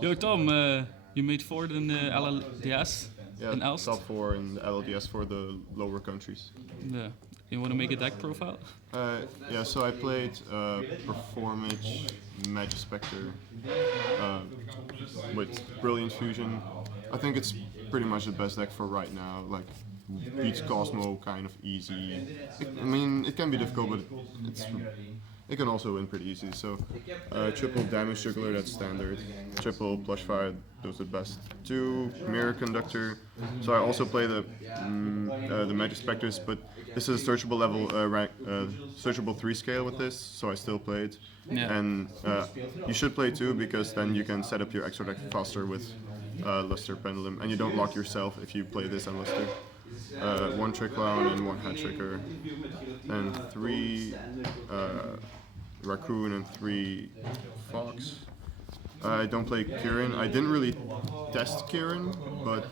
Yo, Tom, you made fourth in the LLDS Yeah, in Elst. top 4 in the LLDS for the lower countries. Yeah. You want to make a deck profile? Yeah, so I played Performage Majespecter with Brilliant Fusion. I think it's pretty much the best deck for right now. Like, beats Cosmo kind of easy. I mean, it can be difficult, but it can also win pretty easily. So, triple damage juggler, that's standard. Triple plush fire, those are the best. 2 mirror conductor. So I also play the Majespecters, but this is a searchable level searchable 3 scale with this, so I still play it. Yeah. And you should play 2 because then you can set up your extra deck faster with Luster Pendulum, and you don't lock yourself if you play this on Luster. 1 Trick Clown and 1 Hat Tricker, and 3 Raccoon and 3 Fox. I don't play Kieran. I didn't really test Kieran, but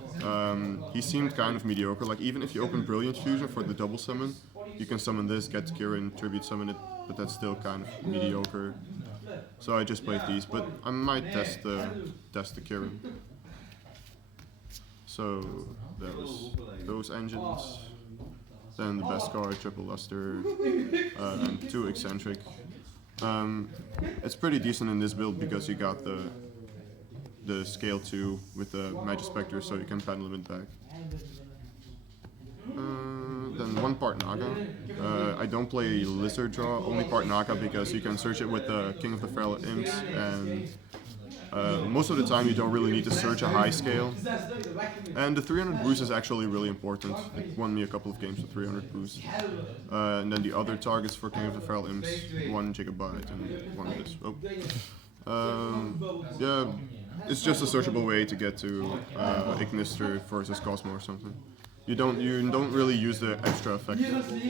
he seemed kind of mediocre. Like, even if you open Brilliant Fusion for the double summon, you can summon this, get Kieran, tribute summon it, but that's still kind of mediocre. So I just played these, but I might test the Kieran. So that was those engines. Then the best card, Triple Luster, and 2 Eccentric. It's pretty decent in this build because you got the scale 2 with the Majespecter, so you can pendulum it back. Then 1 part Naga. I don't play Lizard Draw, only part Naga because you can search it with the King of the Feral Imps, and most of the time you don't really need to search a high scale. And the 300 boost is actually really important. It won me a couple of games with 300 boost. And then the other targets for King of the Feral Imps, 1 gigabyte and 1 of this. Yeah, it's just a searchable way to get to Ignister versus Cosmo or something. You don't really use the extra effect,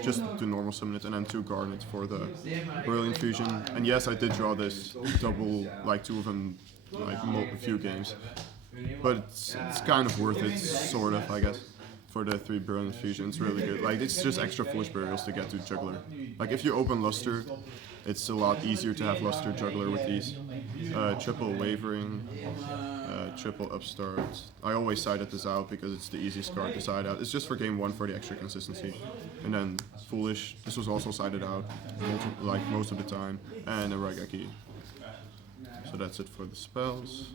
just to normal summon it, and then 2 Garnet for the Brilliant Fusion. And yes, I did draw this double, like 2 of them, like a few games. But it's kind of worth it, sort of, I guess, for the 3 Brilliant Fusion. It's really good. Like, it's just extra Foolish Burials to get to Juggler. Like, if you open Luster, it's a lot easier to have Luster Juggler with these. Triple Wavering, triple Upstart. I always sided this out because it's the easiest card to side out. It's just for game 1 for the extra consistency. And then Foolish, this was also sided out, like most of the time. And a Raigeki. So that's it for the spells.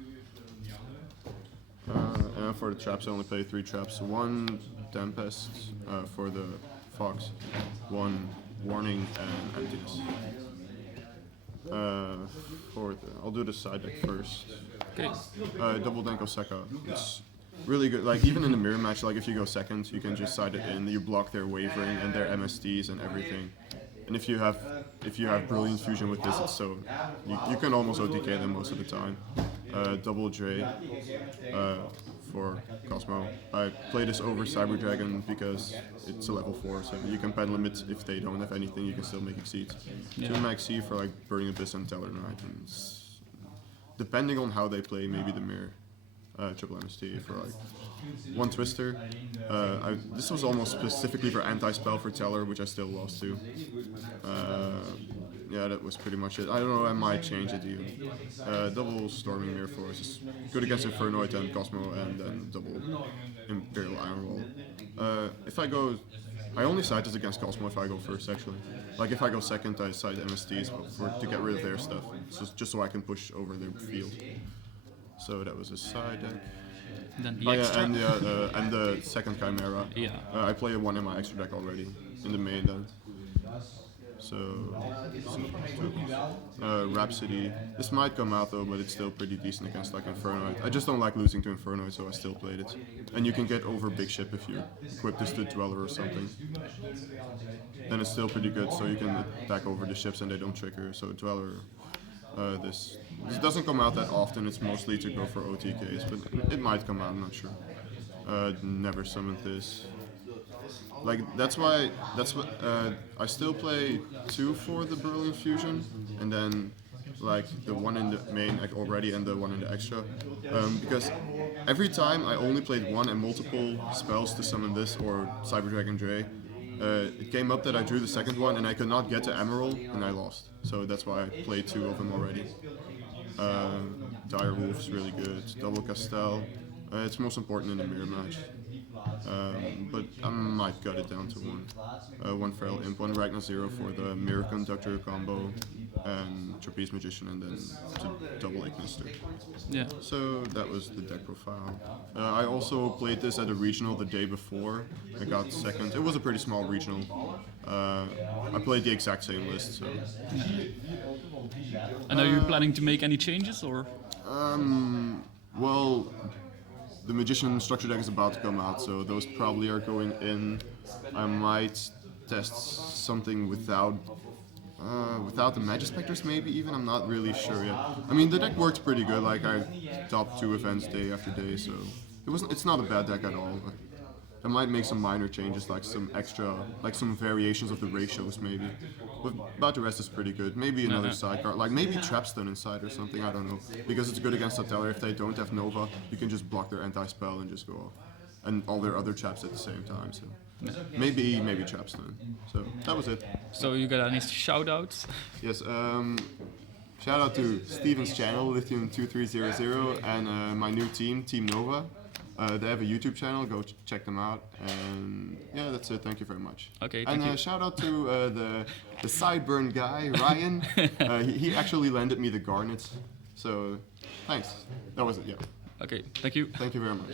And for the traps, I only play 3 traps. 1 Tempest for the Fox, 1 Warning, and Emptiness. I'll do the side deck first. Okay. Double Denko Sekka. It's really good. Like, even in the mirror match, like if you go second, you can just side it in. You block their Wavering and their MSTs and everything. And if you have Brilliant Fusion with this, it's so you can almost OTK them most of the time. Double Dre for Cosmo. I play this over Cyber Dragon because it's a level 4, so you can pendulum it if they don't have anything. You can still make exceeds. Yeah. 2 Maxi for like Burning Abyss and Teller Knight. And depending on how they play, maybe the mirror. Triple MST for like 1 Twister. This was almost specifically for anti-spell for Teller, which I still lost to. Yeah, that was pretty much it. I don't know, I might change it even. Double Storming Mirror Force is good against Infernoid and Cosmo, and then double Imperial Iron Wall. I only side this against Cosmo if I go first, actually. Like, if I go second, I side MSTs to get rid of their stuff, just so I can push over their field. So that was a side deck. Then the extra. And the second Chimera. Yeah. I play 1 in my extra deck already, in the main then. So, Rhapsody. This might come out though, but it's still pretty decent against like Infernoid. I just don't like losing to Infernoid, so I still played it. And you can get over Big Ship if you equip this to Dweller or something. Then it's still pretty good, so you can attack over the ships and they don't trigger. So Dweller, this doesn't come out that often. It's mostly to go for OTKs, but it might come out. I'm not sure. Never summoned this. Like, that's what I still play 2 for the Brilliant Fusion, and then like the 1 in the main already and the 1 in the extra, because every time I only played 1 and multiple spells to summon this or Cyber Dragon Dre, it came up that I drew the second one and I could not get to Emerald and I lost. So that's why I played 2 of them already. Direwolf's really good. Double Castel. It's most important in a mirror match. But I might cut it down to one. One Feral Imp, one Ragnar Zero for the Mirror Conductor combo, and Trapeze Magician, and then to double Ignister. Yeah. So that was the deck profile. I also played this at a regional the day before. I got second. It was a pretty small regional. I played the exact same list. So. And are you planning to make any changes or? Well, the Magician structure deck is about to come out, so those probably are going in. I might test something without the Majespecters, maybe even. I'm not really sure yet. I mean, the deck works pretty good. Like I topped 2 events day after day, so it's not a bad deck at all. But I might make some minor changes, like some extra, like some variations of the ratios, maybe. But about the rest is pretty good. Maybe another sidecar, like maybe Trapstone inside or something. I don't know, because it's good against Satellar. If they don't have Nova, you can just block their anti-spell and just go off, and all their other traps at the same time. So maybe Trapstone. So that was it. So you got any shout outs? Yes. Shout out to Steven's channel, Lithium2300, and my new team, Team Nova. They have a YouTube channel, go check them out. And yeah, that's it. Thank you very much. Okay, thank and you. Shout out to the sideburn guy, Ryan. He actually lended me the garnets. So thanks. That was it, yeah. Okay, thank you. Thank you very much.